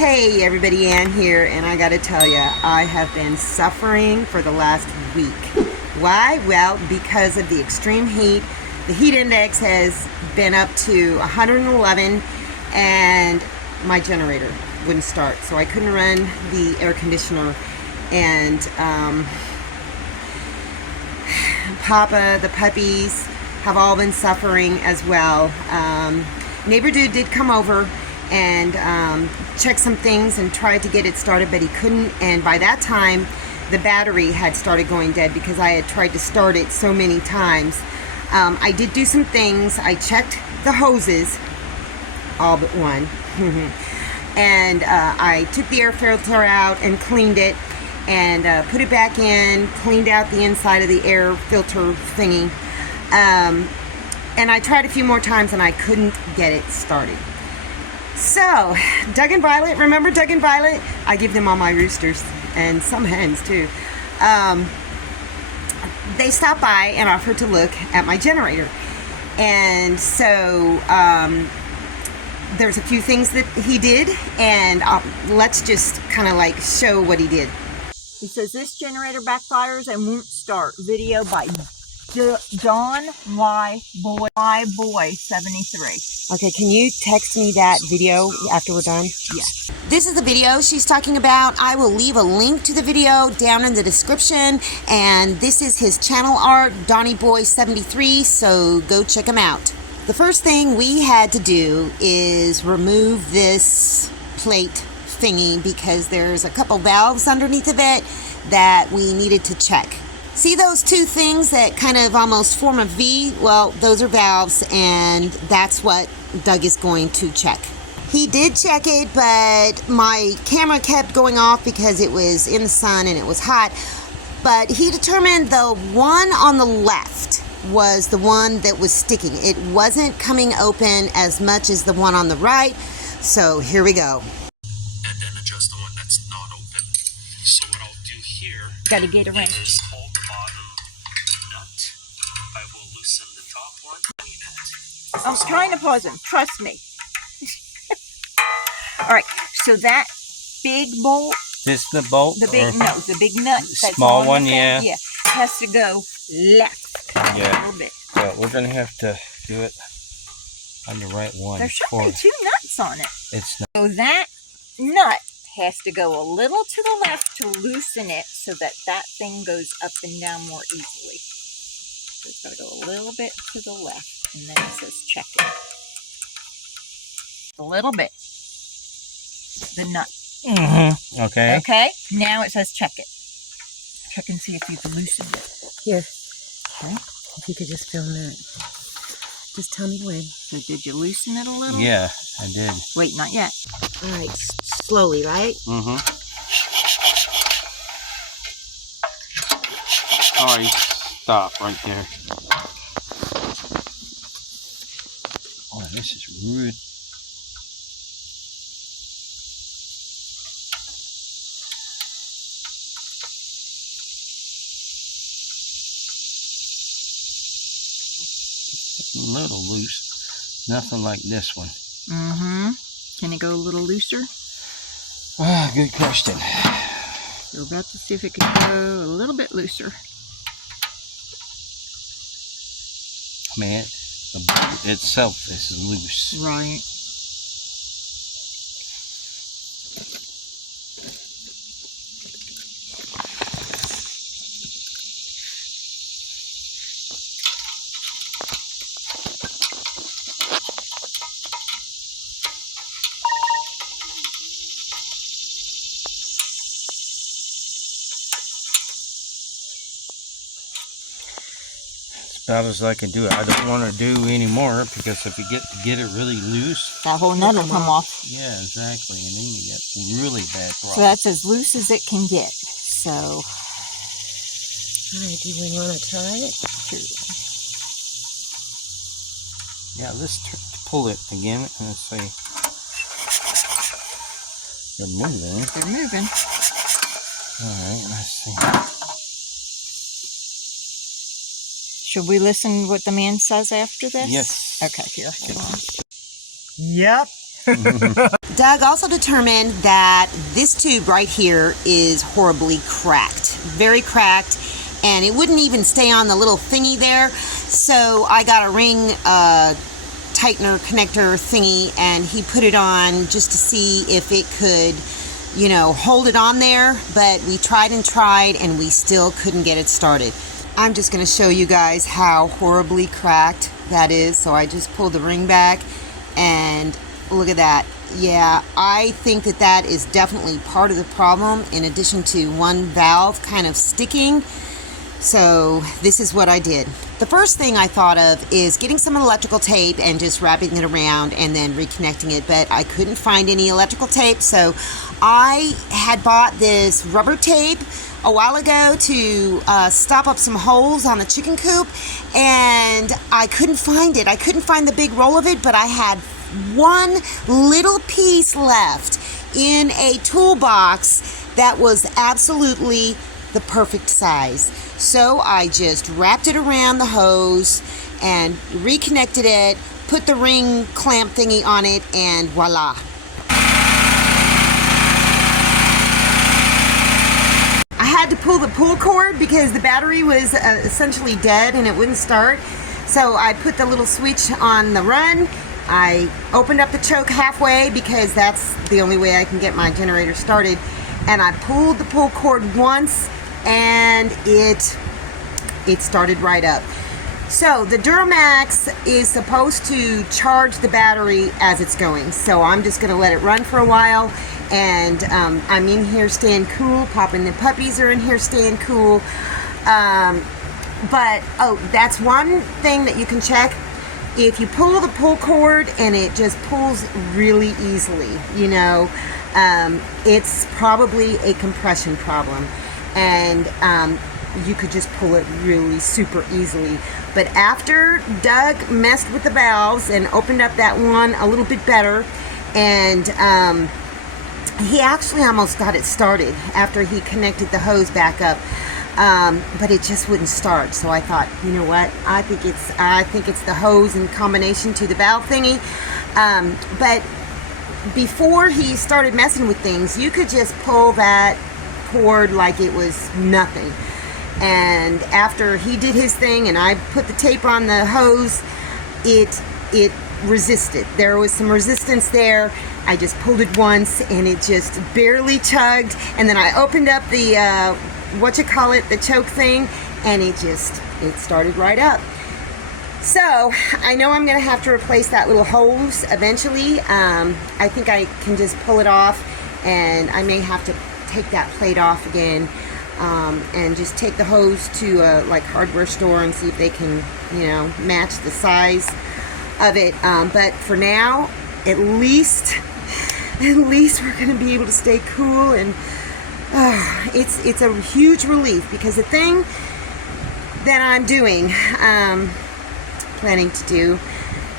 Hey everybody, Ann here, and I gotta tell you, I have been suffering for the last week. Why? Well, because of the extreme heat. The heat index has been up to 111 and my generator wouldn't start, so I couldn't run the air conditioner. And Papa, the puppies have all been suffering as well. Neighbor dude did come over and check some things and tried to get it started, but he couldn't. And by that time, the battery had started going dead because I had tried to start it so many times. I did do some things. I checked the hoses, all but one. And I took the air filter out and cleaned it and put it back in, cleaned out the inside of the air filter thingy. And I tried a few more times and I couldn't get it started. So, Doug and Violet, remember Doug and Violet? I give them all my roosters and some hens too. They stopped by and offered to look at my generator. And so, there's a few things that he did, and let's just kind of like show what he did. He says this generator backfires and won't start. Video by John Y. Boy 73. Okay, can you text me that video after we're done? Yeah. This is the video she's talking about. I will leave a link to the video down in the description. And this is his channel art, Donnie Boy 73, so go check him out. The first thing we had to do is remove this plate thingy because there's a couple valves underneath of it that we needed to check. See those two things that kind of almost form a V? Well, those are valves, and that's what Doug is going to check. He did check it, but my camera kept going off because it was in the sun and it was hot. But he determined the one on the left was the one that was sticking. It wasn't coming open as much as the one on the right. So here we go. And then adjust the one that's not open. So what I'll do here, Gotta get a wrench. is hold the bottom nut. I will loosen the top one. I'm trying to pause him. Trust me. All right. So that big bolt, This the bolt? the big the big nut, that's Small on one, the yeah. thing, yeah, has to go left a Yeah. little bit. So we're gonna have to do it on the right one. There should be two nuts on it. It's not. So that nut has to go a little to the left to loosen it so that that thing goes up and down more easily. So it's got to go a little bit to the left, and then it says check it. A little bit. The nut. Mm-hmm. Okay. Okay? Now it says check it. Check and see if you've loosened it. Here, Okay? if you could just film that. Just tell me when. So did you loosen it a little? Yeah, I did. Wait, not yet. All right, slowly, right? Mm-hmm. All right, stop right there. Oh, this is rude. A little loose. Nothing like this one. Mm-hmm. Can it go a little looser? Ah, good question. We're about to see if it can go a little bit looser. I mean, the bolt itself is loose. Right. About as I can do it. I don't want to do any more because if you get it really loose, That whole nut will come off. yeah, exactly, and then you get really bad problems. So that's as loose as it can get. So, All right, do we want to try it? Yeah, let's pull it again and let's see. They're moving. they're moving. All right, let's see. Should we listen what the man says after this? Yes. Okay, here. Hold on. Yep. Doug also determined that this tube right here is horribly cracked, very cracked, and it wouldn't even stay on the little thingy there. So I got a ring tightener connector thingy, and he put it on just to see if it could, you know, hold it on there. But we tried and we still couldn't get it started. I'm just going to show you guys how horribly cracked that is. So I just pulled the ring back, and look at that. Yeah, I think that that is definitely part of the problem, in addition to one valve kind of sticking. So this is what I did. The first thing I thought of is getting some electrical tape and just wrapping it around and then reconnecting it, but I couldn't find any electrical tape. So I had bought this rubber tape a while ago to stop up some holes on the chicken coop, and I couldn't find it. I couldn't find the big roll of it, but I had one little piece left in a toolbox that was absolutely the perfect size. So I just wrapped it around the hose and reconnected it, put the ring clamp thingy on it, and voila. I had to pull the pull cord because the battery was essentially dead and it wouldn't start. So I put the little switch on the run. I opened up the choke halfway because that's the only way I can get my generator started. And I pulled the pull cord once, and it started right up. So the Duramax is supposed to charge the battery as it's going. So I'm just going to let it run for a while. And I'm in here staying cool. Pop and the puppies are in here staying cool. But, oh, that's one thing that you can check. If you pull the pull cord and it just pulls really easily, you know, it's probably a compression problem. And you could just pull it really super easily. But after Doug messed with the valves and opened up that one a little bit better, and he actually almost got it started after he connected the hose back up, but it just wouldn't start. So I thought, you know what, I think it's the hose in combination to the valve thingy. But before he started messing with things, you could just pull that cord like it was nothing. And after he did his thing and I put the tape on the hose, it resisted. There was some resistance there. I just pulled it once and it just barely chugged. And then I opened up the the choke thing, and it started right up. So I know I'm gonna have to replace that little hose eventually. I think I can just pull it off, and I may have to take that plate off again, and just take the hose to a hardware store and see if they can, you know, match the size of it. But for now, at least we're gonna be able to stay cool, and it's a huge relief, because the thing that I'm doing, planning to do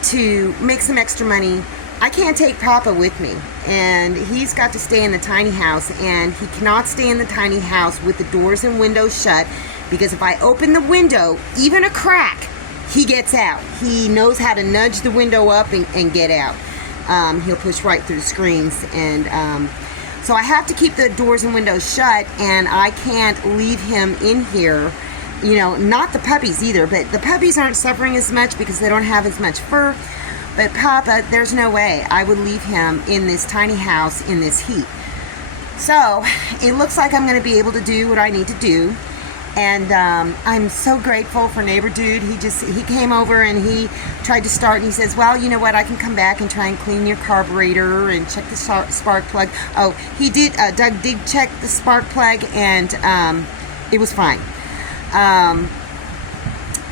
to make some extra money, I can't take Papa with me, and he's got to stay in the tiny house, and he cannot stay in the tiny house with the doors and windows shut, because if I open the window, even a crack, he gets out. He knows how to nudge the window up and get out. He'll push right through the screens, and so I have to keep the doors and windows shut, and I can't leave him in here. You know, not the puppies either, but the puppies aren't suffering as much because they don't have as much fur. But Papa, there's no way I would leave him in this tiny house in this heat. So it looks like I'm going to be able to do what I need to do. And I'm so grateful for neighbor dude. He came over and he tried to start, and he says, well, you know what, I can come back and try and clean your carburetor and check the spark plug. Oh, he did, Doug did check the spark plug, and it was fine.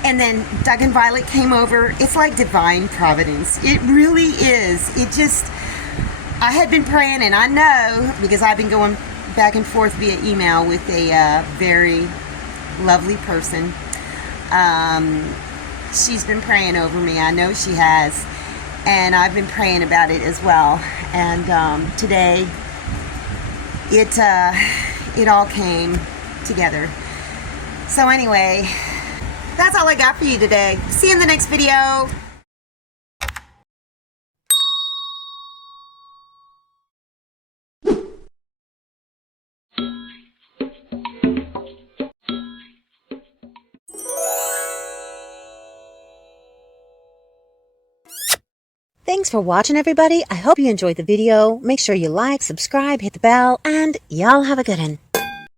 And then Doug and Violet came over. It's like divine providence. It really is. I had been praying, and I know, because I've been going back and forth via email with a very lovely person. She's been praying over me. I know she has. And I've been praying about it as well. And today, it all came together. So anyway, that's all I got for you today. See you in the next video. Thanks for watching, everybody. I hope you enjoyed the video. Make sure you like, subscribe, hit the bell, and y'all have a good one.